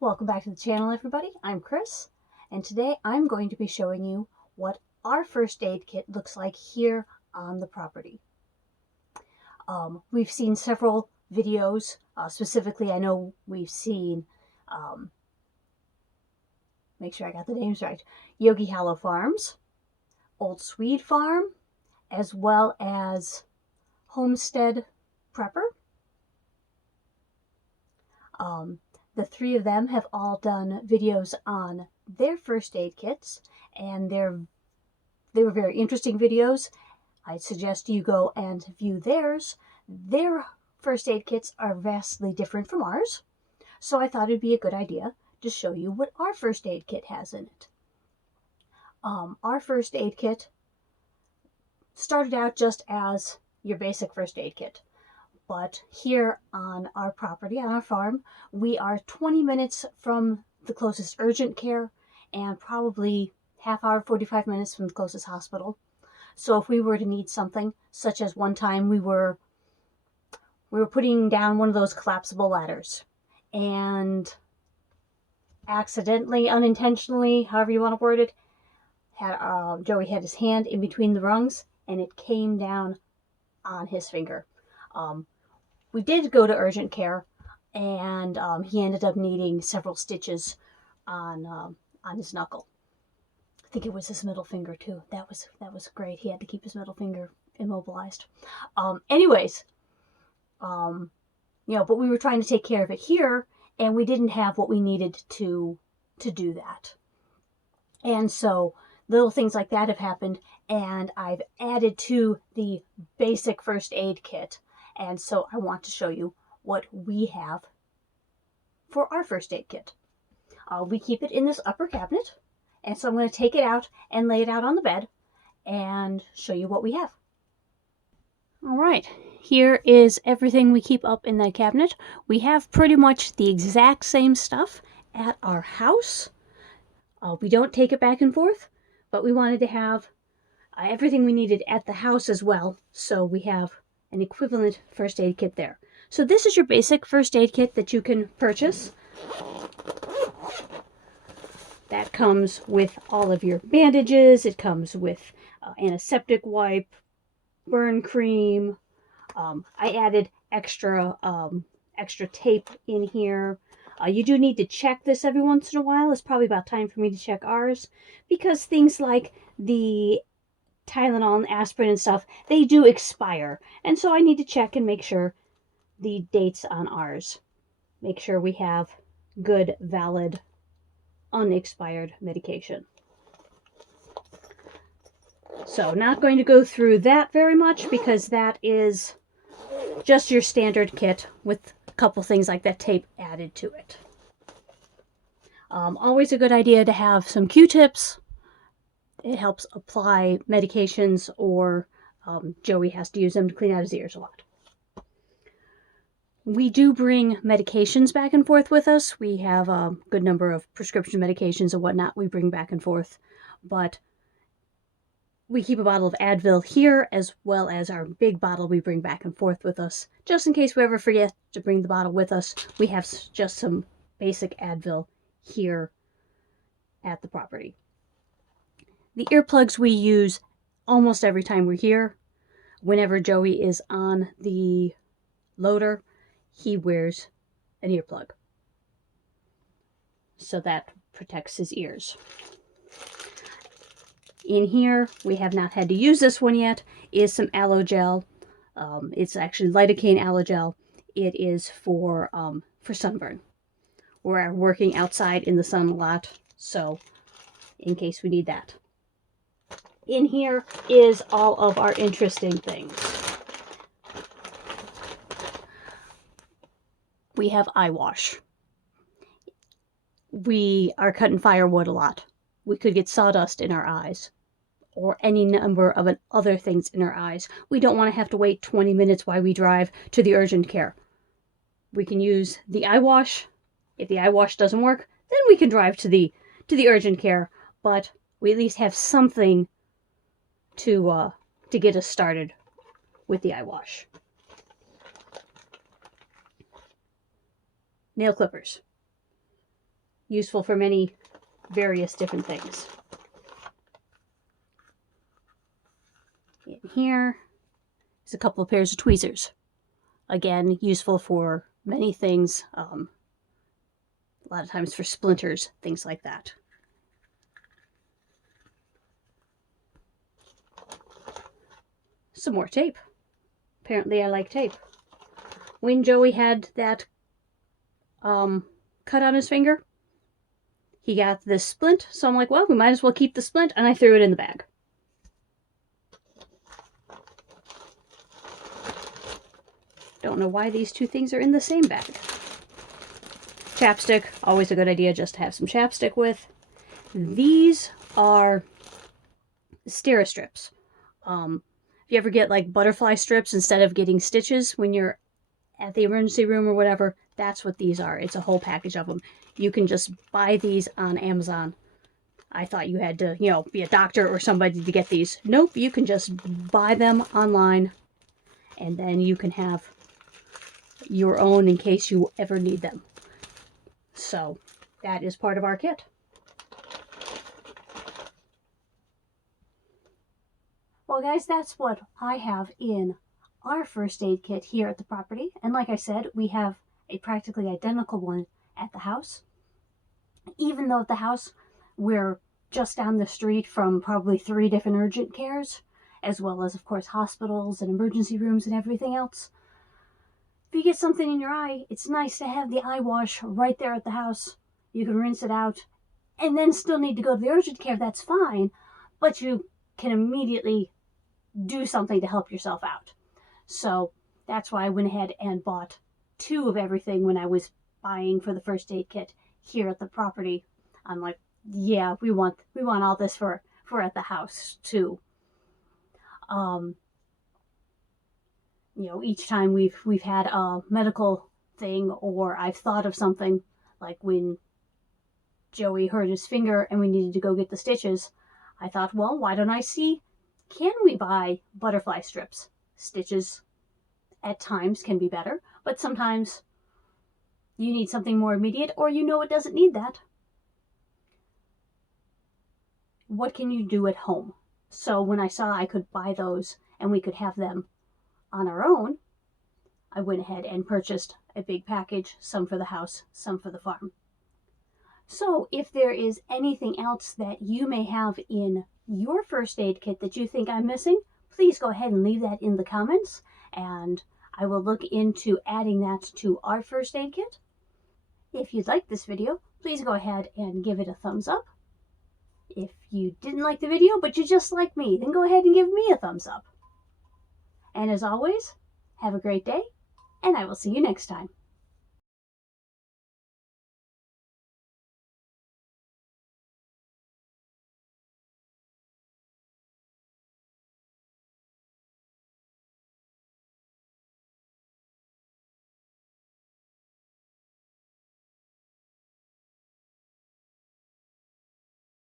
Welcome back to the channel, everybody. I'm Kris, and today I'm going to be showing you what our first aid kit looks like here on the property. We've seen several videos. Specifically, I know we've seen, make sure I got the names right, Yogi Farms, Old Swedes Farm, as well as Homestead Prepper. The three of them have all done videos on their first aid kits, and they were very interesting videos. I suggest you go and view theirs. Their first aid kits are vastly different from ours, so I thought it'd be a good idea to show you what our first aid kit has in it. Our first aid kit started out just as your basic first aid kit. But here on our property, on our farm, we are 20 minutes from the closest urgent care and probably half hour, 45 minutes from the closest hospital. So if we were to need something, such as one time we were putting down one of those collapsible ladders and accidentally, unintentionally, however you want to word it, Joey had his hand in between the rungs and it came down on his finger. We did go to urgent care, and he ended up needing several stitches on his knuckle. I think it was his middle finger too. That was great. He had to keep his middle finger immobilized. Anyways, but we were trying to take care of it here, and we didn't have what we needed to do that. And so little things like that have happened, and I've added to the basic first aid kit. And so I want to show you what we have for our first aid kit. We keep it in this upper cabinet, and so I'm going to take it out and lay it out on the bed and show you what we have. All right, here is everything we keep up in that cabinet. We have pretty much the exact same stuff at our house. We don't take it back and forth, but we wanted to have everything we needed at the house as well, so we have an equivalent first aid kit there. So this is your basic first aid kit that you can purchase. That comes with all of your bandages. It comes with antiseptic wipe, burn cream. I added extra tape in here. You do need to check this every once in a while. It's probably about time for me to check ours, because things like the Tylenol and aspirin and stuff, they do expire. And so I need to check and make sure the dates on ours. Make sure we have good, valid, unexpired medication. So not going to go through that very much, because that is just your standard kit with a couple things like that tape added to it. Always a good idea to have some Q-tips. It helps apply medications, or Joey has to use them to clean out his ears a lot. We do bring medications back and forth with us. We have a good number of prescription medications and whatnot we bring back and forth. But we keep a bottle of Advil here, as well as our big bottle we bring back and forth with us. Just in case we ever forget to bring the bottle with us, we have just some basic Advil here at the property. The earplugs we use almost every time we're here. Whenever Joey is on the loader, he wears an earplug, so that protects his ears. In here, we have not had to use this one yet, is some aloe gel. It's actually lidocaine aloe gel. It is for sunburn. We're working outside in the sun a lot, so in case we need that. In here is all of our interesting things. We have eye wash. We are cutting firewood a lot. We could get sawdust in our eyes, or any number of other things in our eyes. We don't want to have to wait 20 minutes while we drive to the urgent care. We can use the eye wash. If the eye wash doesn't work, then we can drive to the urgent care, but we at least have something to get us started with the eye wash. Nail clippers. useful for many various different things. In here is a couple of pairs of tweezers. Again, useful for many things. A lot of times for splinters, things like that. Some more tape. Apparently I like tape. When Joey had that cut on his finger, he got this splint, so I'm like, well, we might as well keep the splint, and I threw it in the bag. Don't know why these two things are in the same bag. Chapstick, always a good idea just to have some chapstick with. These are Steri-strips. If you ever get like butterfly strips instead of getting stitches when you're at the emergency room or whatever, that's what these are. It's a whole package of them. You can just buy these on Amazon. I thought you had to, be a doctor or somebody to get these. Nope, you can just buy them online, and then you can have your own in case you ever need them. So that is part of our kit. Well, guys, that's what I have in our first aid kit here at the property. And like I said, we have a practically identical one at the house. Even though at the house we're just down the street from probably 3 different urgent cares, as well as, of course, hospitals and emergency rooms and everything else. If you get something in your eye, it's nice to have the eye wash right there at the house. You can rinse it out and then still need to go to the urgent care, that's fine, but you can immediately do something to help yourself out. So that's why I went ahead and bought 2 of everything when I was buying for the first aid kit here at the property. I'm like, yeah, we want all this for at the house too. Each time we've had a medical thing, or I've thought of something, like when Joey hurt his finger and we needed to go get the stitches, I thought, well, why don't I see, can we buy butterfly strips? Stitches at times can be better, but sometimes you need something more immediate, or it doesn't need that. What can you do at home? So when I saw I could buy those and we could have them on our own, I went ahead and purchased a big package, some for the house, some for the farm. So if there is anything else that you may have in your first aid kit that you think I'm missing, please go ahead and leave that in the comments, and I will look into adding that to our first aid kit. If you liked this video, please go ahead and give it a thumbs up. If you didn't like the video, but you just like me, then go ahead and give me a thumbs up. And as always, have a great day, and I will see you next time.